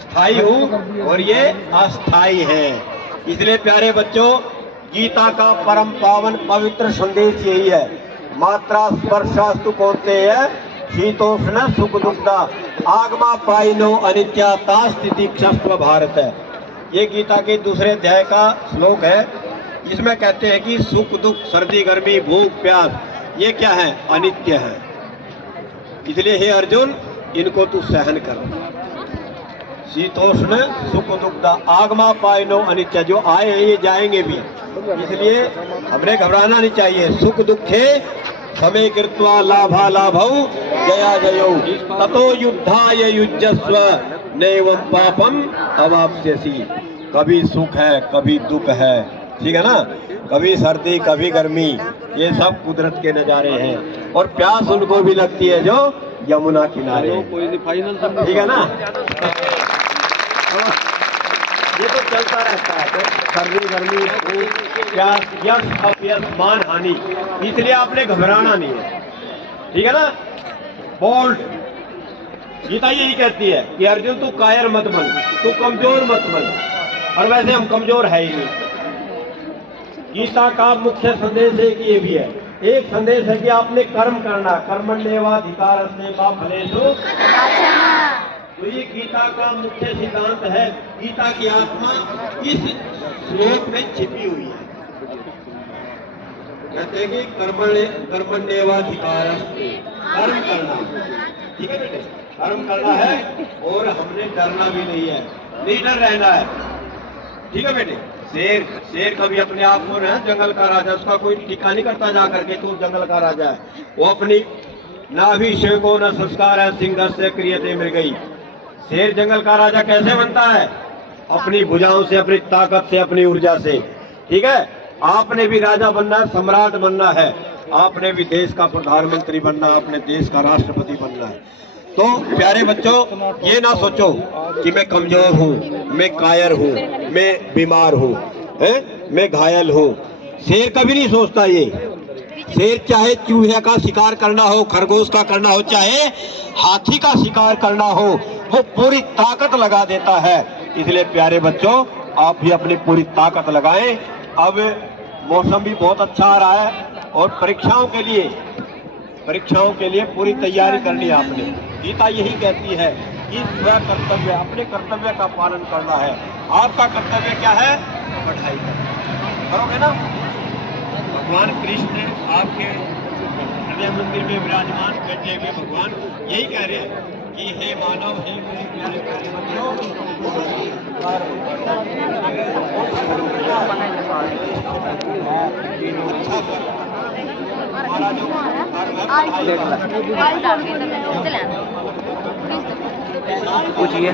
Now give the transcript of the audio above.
स्थायी हूँ और ये अस्थाई है। इसलिए प्यारे बच्चों, गीता का परम पावन पवित्र संदेश यही है, मात्रा स्पर्शास्तु कौन्तेय शीतोष्ण सुख दुखदा आगमा पाइनो अनित्याता स्थिति क्षस्व भारत है। ये गीता के दूसरे अध्याय का श्लोक है, जिसमें कहते हैं कि सुख दुख सर्दी गर्मी भूख प्यास ये क्या है, अनित्य है। इसलिए हे अर्जुन, इनको तू सहन कर। शीतोष्ण सुख दुखदा आगमा पाइनो अनित्य, जो आए हैं ये जाएंगे भी, इसलिए हमने घबराना नहीं चाहिए। सुख दुखे समय कृत्वा लाभा लाभौ जया जयौ ततो युद्धाय युज्यस्व नैवं पापम अवाप्स्यसि। कभी सुख है कभी दुख है, ठीक है ना, कभी सर्दी कभी गर्मी, ये सब कुदरत के नजारे हैं। और प्यास उनको भी लगती है जो यमुना किनारे, ठीक है ना। ये तो चलता रहता है, तो सर्दी गर्मी भूख प्यास यश अपयश मान हानि, इसलिए आपने घबराना नहीं है, ठीक है ना। बोल्ड गीता यही कहती है कि अर्जुन तू कायर मत बन, तू कमजोर मत बन, और वैसे हम कमजोर है ही नहीं। गीता का मुख्य संदेश एक ये भी है, एक संदेश है कि आपने कर्म करना, कर्मण्येवाधिकारस्ते मा फलेषु। तो ये गीता का मुख्य सिद्धांत है। गीता की आत्मा इस श्लोक में छिपी हुई है। कहते हैं कि कर्मण्येवाधिकारस्ते, कर्म करना, ठीक है बेटे, कर्म करना है और हमने डरना भी नहीं है, निडर रहना है, ठीक है बेटे। शेर कभी अपने आप को ना जंगल का राजा, उसका कोई टीका नहीं करता जा करके तू जंगल का राजा है। वो अपनी नाभिषेको न संस्कार है सिंह से क्रियते मिल गई। शेर जंगल का राजा कैसे बनता है? अपनी भुजाओं से, अपनी ताकत से, अपनी ऊर्जा से, ठीक है। आपने भी राजा बनना है, सम्राट बनना है, आपने भी देश का प्रधानमंत्री बनना, अपने देश का राष्ट्रपति बनना है। तो प्यारे बच्चों, ये ना सोचो कि मैं कमजोर हूँ, मैं कायर हूँ, मैं बीमार हूँ, मैं घायल हूँ। शेर कभी नहीं सोचता ये। शेर चाहे चूहे का शिकार करना हो, खरगोश का करना हो, चाहे हाथी का शिकार करना हो, वो पूरी ताकत लगा देता है। इसलिए प्यारे बच्चों, आप भी अपनी पूरी ताकत लगाएं। अब मौसम भी बहुत अच्छा आ रहा है और परीक्षाओं के लिए पूरी तैयारी करनी है आपने। गीता यही कहती है कि स्व कर्तव्य, अपने कर्तव्य का पालन करना है। आपका कर्तव्य क्या है? पढ़ाई करना, करोगे ना। भगवान कृष्ण आपके हृदय मंदिर में विराजमान बैठे हुए भगवान यही कह रहे हैं कि हे मानव, हे मेरे प्यारे प्यारे बच्चों, हमारा जो पूछिए